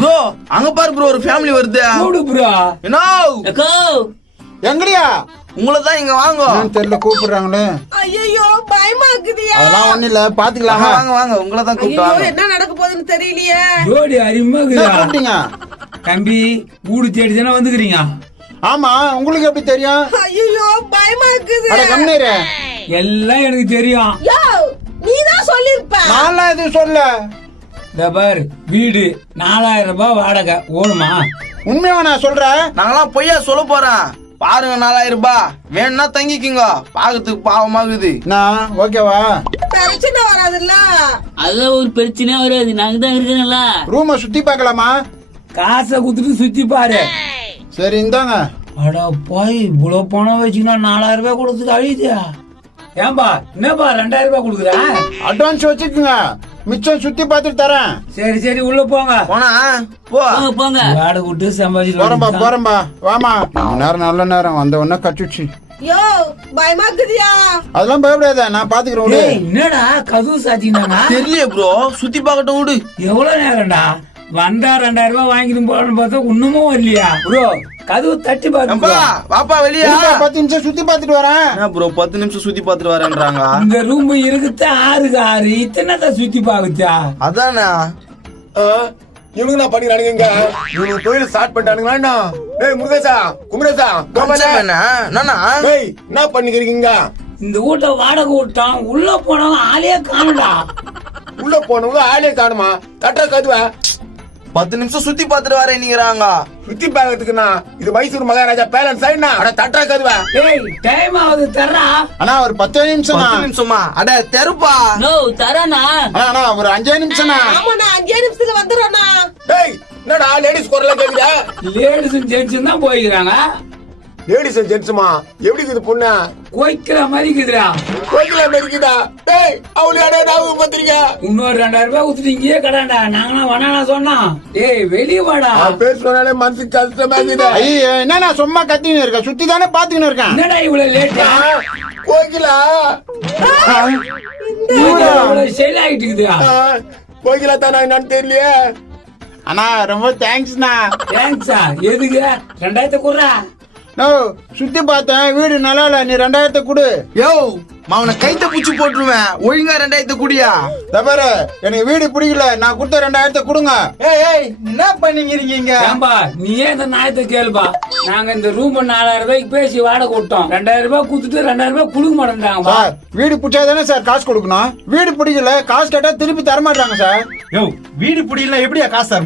Bro அங்க பாரு bro ஒரு ஃபேமிலி வருது. ப்ரோ என்ன எங்கடியா? உங்களை தான் இங்க வாங்க. தெரியல கூப்பிடுறாங்களே. ஐயோ பயமா இருக்குதியா. அதெல்லாம் ஒண்ணு இல்ல பாத்துக்கலாம். வாங்க வாங்க உங்களை தான் கூப்பிட்டாங்க. என்ன நடக்க போகுதுன்னு தெரியலையே. ஜோடி அருமையா கூப்பிட்டீங்க தம்பி. வீடு தேடிதானே வந்துக்கிறீங்க? ஆமா, உங்களுக்கு எப்படி தெரியும்? ஐயோ பயமா இருக்குது. அட கம்னேரே, எல்லாம் எனக்கு தெரியும். யோ நீதான் சொல்லிருப்ப. நான் எதுவும் சொல்ல. இந்த பார், வீடு 4000 ரூபாய் வாடகை ஓடுமா? உண்மையா நான் சொல்றேன். நாங்களாம் பொய்யா சொல்ல போறேன். பாருங்க 4000 ரூபாய் வேணும்னா தங்கிக்கிங்க. பாக்கிறதுக்கு பாவமாகுது. நான் ஓகேவா? பிரச்சனை வராதுல்ல. அதெல்லாம் ஒரு பிரச்சனையே வராது. நாங்க தான் இருக்கோம்ல. ரூமை சுத்தி பார்க்கலாமா? காசை குடுத்துட்டு சுத்தி பாரு. சரி இந்தாங்க. அட போய் இவ்வளவு பணம் வச்சுக்கினா 4000 ரூபாய் கொடுத்துட்டு அழியுதா? ஏன்பா என்னப்பா 2000 ரூபாய் கொடுக்குறேன்? அட்வான்ஸ் வச்சுக்குங்க, மிச்சம் சுத்தி பார்த்துட்டு தரேன். சரி சரி உள்ள போங்க. போனா போ போங்க. வாடகை விட்டு போறம்பா சம்பாதிச்சு போறம்பா. வாமா. நேரம் நல்ல நேரம் வந்த உடனே கச்சுச்சு. யோ பயமா இருக்குதியா. அதெல்லாம் பயப்படாத, நான் பாத்துக்கிறேன் விடு. என்னடா கதவு சாத்தினாங்க? தெரியலையே ப்ரோ, சுத்தி பார்க்கட்டும் விடு. எவ்வளவு நேரம்டா வந்தா 2000 ரூபாய் வாங்கிட்டு போறன்னு பார்த்தா இன்னமும் வரலையா? ப்ரோ கதவு தட்டி அம்பா, பாருங்க. வாப்பா வெளியா. 10 நிமிஷம் சுத்தி பார்த்துட்டு வரேன். என்ன ப்ரோ 10 நிமிஷம் சுத்தி பார்த்துட்டு வரேன்றாங்க. இந்த ரூம் இருக்குதா 6க்கு 6 இத்தனைதான் சுத்தி பாக்குச்சா? அதானே இவனுங்க நான் பண்ணிக்கிறானுங்க. இவனுக்கு தொழில் ஸ்டார்ட் பண்ணிட்டானுங்களா? டேய் முருகேசா, குமரேசா, என்ன பண்ணிக்கிறீங்க? இந்த வீட்டை வாடகை விட்டான். உள்ள போனவங்க ஆளே காணுடா. உள்ள போனவங்க ஆளே காணுமா? தட்டுற கதுவ 10 நிமிஷம் சுத்தி பார்த்துட்டு வரேன்னுங்கிறாங்க. சுத்தி பாக்கிறதுக்குண்ணா இது மைசூர் மகாராஜா பேலன்ஸ் சைடுனா அட தட்டுற கதுவ. ஏய் டைம் ஆகுது தர்றா. அண்ணா ஒரு 10 நிமிஷம். 10 நிமிஷமா? அட தெருப்பா. நோ தரானா? அண்ணா ஒரு 5 நிமிஷம். ஆமா நான் 5 நிமிஷத்துல வந்துடுறேன்னா. டேய் என்னடா லேடிஸ் குரலா கேக்குதா? லேடிஸும் ஜென்ஸும் தான் போய்க்கிறாங்க. லேடிஸ் ஜென்ட்ஸ்மா எப்படி இருக்குது பொண்ணு? கோய்க்கிற மாதிரி இருக்குதுடா. கோயில இருக்குதா? டேய் அவளை யாரோ ஞாபகம் பத்திரிக்க. இன்னொரு 2000 ரூபாய் கொடுத்துட்டு இங்கேயே கடாண்டா. நாங்களாம் வேணா சொன்னோம். ஏய் வெளியே வாடா. பேர் சொன்னாலே மனசுக்கு கஷ்டமா இருக்குது. ஐயோ என்ன நான் சும்மா கத்தின்னு இருக்கேன், சுத்தி தானே பாத்துக்கின்னு இருக்கேன். என்னடா இவ்வளவு லேட்டா? கோகிலா செல் ஆகிட்டு இருக்குதா? கோகிலா தானா என்னன்னு தெரியலையே. அண்ணா ரொம்ப தேங்க்ஸ்ண்ணா. தேங்க்ஸா? எதுக்கு? 2000 குடுறா. நோ சுத்தி பார்த்தேன், வீடு நல்லா இல்ல, நீ 2000 கொடு. யோ அவனை கைத்த பூச்சி போட்டுருவேன். ஒழுங்கா 2000 குடியா. தபாரு எனக்கு வீடு பிடிக்கல, நான் கொடுத்த 2000 கொடுங்க. ஏய் என்ன பண்ணிக்கிறீங்க? ஏம்பா நீயே இந்த நாயத்தை கேளுப்பா. நாங்க இந்த ரூம் 4000 ரூபாய்க்கு பேசி வாடகை விட்டோம். 2000 ரூபாய் கொடுத்துட்டு 2000 ரூபாய் கொடுக்க மாட்டேன்றாங்க. சார் வீடு பிடிச்சாதானே சார் காசு கொடுக்கணும். வீடு பிடிக்கல, காசு கேட்டா திருப்பி தர மாட்டாங்க சார். யோ வீடு பிடிக்கல எப்படியா காசு தர